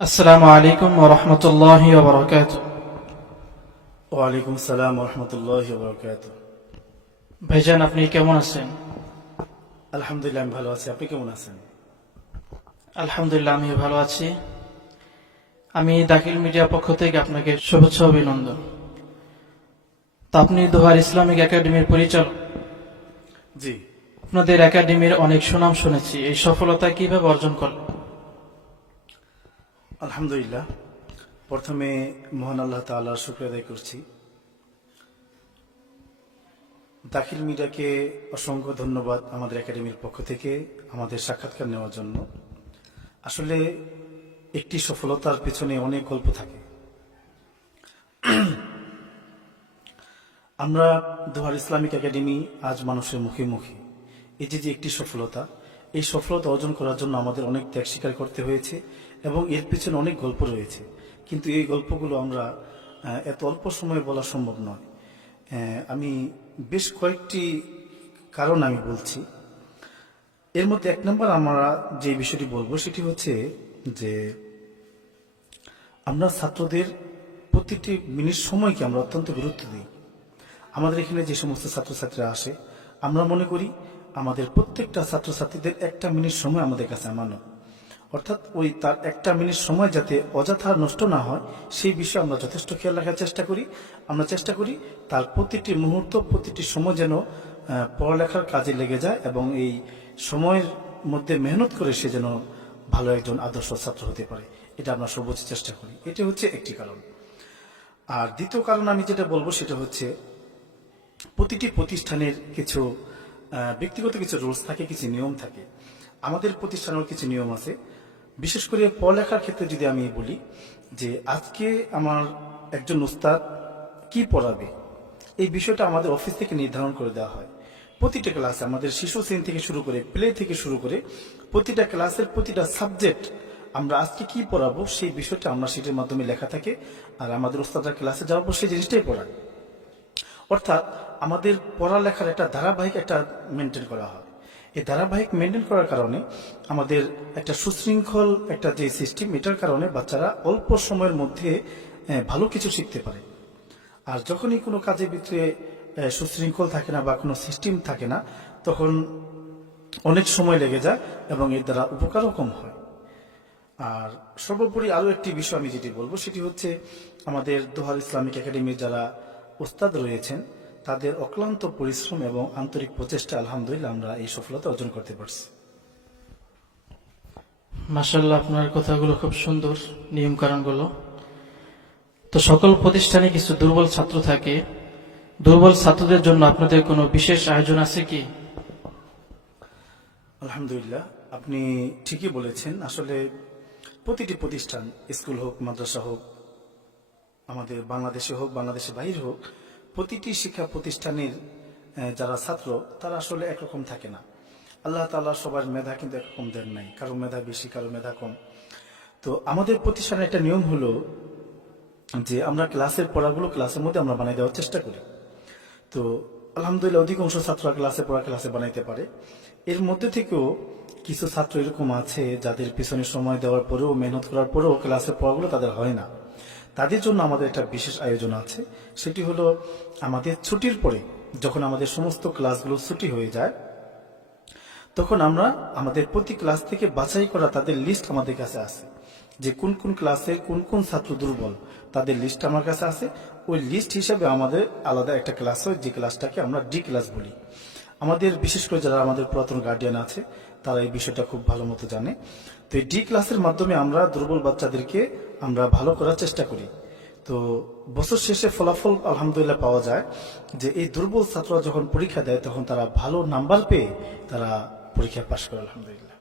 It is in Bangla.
আসসালামু আলাইকুম ওয়া রাহমাতুল্লাহি ওয়া বারাকাতুহু। ওয়ালাইকুম সালাম রহমতুল্লাহ বরকাত। ভাইজান, আপনি কেমন আছেন? আলহামদুলিল্লাহ, আমি ভালো আছি। আপনি কেমন আছেন? আলহামদুলিল্লাহ, আমিও ভালো আছি। আমি দাখিল মিডিয়া পক্ষ থেকে আপনাকে শুভেচ্ছা ও অভিনন্দন। তা আপনি দোহার ইসলামিক একাডেমির পরিচালক। জি, আপনাদের একাডেমির অনেক সুনাম শুনেছি, এই সফলতা কিভাবে অর্জন করলেন? আলহামদুলিল্লাহ। প্রথমে মহান আল্লাহ তাআলার শুকরিয়া আদায় করছি। দাখিল মিডিয়াকে অসংখ্য ধন্যবাদ আমাদের একাডেমির পক্ষ থেকে আমাদের সাক্ষাৎকার নেওয়ার জন্য। আসলে একটি সফলতার পেছনে অনেক গল্প থাকে। আমরা দোহার ইসলামিক একাডেমি আজ মানুষের মুখে মুখে। এই যে একটি সফলতা, এই সফলতা অর্জন করার জন্য আমাদের অনেক ত্যাগ স্বীকার করতে হয়েছে এবং এর পেছনে অনেক গল্প রয়েছে। কিন্তু এই গল্পগুলো আমরা এত অল্প সময়ে বলা সম্ভব নয়। আমি বেশ কয়েকটি কারণ আমি বলছি। এর মধ্যে এক নম্বর আমরা যে বিষয়টি বলবো সেটি হচ্ছে যে আমরা ছাত্রদের প্রতিটি মিনিট সময়কে আমরা অত্যন্ত গুরুত্ব দিই। আমাদের এখানে যে সমস্ত ছাত্রছাত্রীরা আসে, আমরা মনে করি আমাদের প্রত্যেকটা ছাত্রছাত্রীদের একটা মিনিট সময় আমাদের কাছে আমানত। অর্থাৎ ওই তার একটা মিনিট সময় যাতে অযথা নষ্ট না হয় সেই বিষয়ে আমরা যথেষ্ট খেয়াল রাখার চেষ্টা করি। আমরা চেষ্টা করি তার প্রতিটি মুহূর্ত, প্রতিটি সময় যেন পড়ালেখার কাজে লেগে যায় এবং এই সময়ের মধ্যে মেহনত করে সে যেন ভালো একজন আদর্শ ছাত্র হতে পারে। এটা আমরা সর্বোচ্চ চেষ্টা করি। এটা হচ্ছে একটি কারণ। আর দ্বিতীয় কারণ আমি যেটা বলবো সেটা হচ্ছে প্রতিটি প্রতিষ্ঠানের কিছু ব্যক্তিগত কিছু রুলস থাকে, কিছু নিয়ম থাকে। আমাদের প্রতিষ্ঠানের কিছু নিয়ম আছে। বিশেষ করে পড়ালেখার ক্ষেত্রে যদি আমি বলি যে আজকে আমার একজন উস্তাদ কি পড়াবে, এই বিষয়টা আমাদের অফিস থেকে নির্ধারণ করে দেওয়া হয়। প্রতিটা ক্লাসে আমাদের শিশু শ্রেণী থেকে শুরু করে প্লে থেকে শুরু করে প্রতিটা ক্লাসের প্রতিটা সাবজেক্ট আমরা আজকে কি পড়াবো সেই বিষয়টা আমরা সেটার মাধ্যমে লেখা থাকে। আর আমাদের উস্তাদরা ক্লাসে যাওয়ার পর সেই জিনিসটাই পড়ায়। অর্থাৎ আমাদের পড়ালেখার একটা ধারাবাহিক একটা মেনটেন করা হয়। এই ধারাবাহিক মেনটেন করার কারণে আমাদের একটা সুশৃঙ্খল একটা যে সিস্টেম, এটার কারণে বাচ্চারা অল্প সময়ের মধ্যে ভালো কিছু শিখতে পারে। আর যখনই কোনো কাজের ভিতরে সুশৃঙ্খল থাকে না বা কোনো সিস্টেম থাকে না, তখন অনেক সময় লেগে যায় এবং এর দ্বারা উপকারও কম হয়। আর সর্বোপরি আরও একটি বিষয় আমি যেটি বলবো সেটি হচ্ছে আমাদের দোহার ইসলামিক একাডেমির যারা ওস্তাদ রয়েছেন তাদের অক্লান্ত পরিশ্রম এবং আন্তরিক প্রচেষ্টা, আলহামদুলিল্লাহ আমরা এই সফলতা অর্জন করতে পারছি। মাশাআল্লাহ, আপনার কথাগুলো খুব সুন্দর, নিয়ম কারণগুলো। তো সকল প্রতিষ্ঠানে কিছু দুর্বল ছাত্র থাকে, দুর্বল ছাত্রদের জন্য আপনাদের কোনো বিশেষ আয়োজন আছে কি? আলহামদুলিল্লাহ, আপনি ঠিকই বলেছেন। আসলে প্রতিটি প্রতিষ্ঠান, স্কুল হোক, মাদ্রাসা হোক, আমাদের বাংলাদেশে হোক, বাংলাদেশের বাইরে হোক, প্রতিটি শিক্ষা প্রতিষ্ঠানের যারা ছাত্র তারা আসলে একরকম থাকে না। আল্লাহ তাআলা সবার মেধা কিন্তু একরকম দেন নাই, কারো মেধা বেশি, কারো মেধা কম। তো আমাদের প্রতিষ্ঠানের একটা নিয়ম হলো যে আমরা ক্লাসের পড়াগুলো ক্লাসের মধ্যে আমরা বানাই দেওয়ার চেষ্টা করি। তো আলহামদুলিল্লাহ অধিকাংশ ছাত্ররা ক্লাসে পড়া ক্লাসে বানাইতে পারে। এর মধ্যে থেকেও কিছু ছাত্র এরকম আছে যাদের পিছনে সময় দেওয়ার পরেও, মেহনত করার পরেও ক্লাসের পড়াগুলো তাদের হয় না। তাদের জন্য আমাদের একটা বিশেষ আয়োজন আছে। সেটি হলো আমাদের ছুটির পরে, যখন আমাদের সমস্ত ক্লাসগুলো ছুটি হয়ে যায়, তখন আমরা আমাদের প্রতি ক্লাস থেকে বাছাই করা তাদের লিস্ট আমাদের কাছে আছে, যে কোন কোন ক্লাসের কোন কোন ছাত্র দুর্বল তাদের লিস্ট আমার কাছে আছে। ওই লিস্ট হিসাবে আমাদের আলাদা একটা ক্লাস হয়, যে ক্লাসটাকে আমরা ডি ক্লাস বলি। আমাদের বিশেষ করে যারা আমাদের পুরাতন গার্ডিয়ান আছে তারা এই বিষয়টা খুব ভালো মতো জানে। তো এই ডি ক্লাসের মাধ্যমে আমরা দুর্বল বাচ্চাদেরকে আমরা ভালো করার চেষ্টা করি। তো বছর শেষে ফলাফল আলহামদুলিল্লাহ পাওয়া যায় যে এই দুর্বল ছাত্ররা যখন পরীক্ষা দেয় তখন তারা ভালো নাম্বার পেয়ে তারা পরীক্ষায় পাশ করে, আলহামদুলিল্লাহ।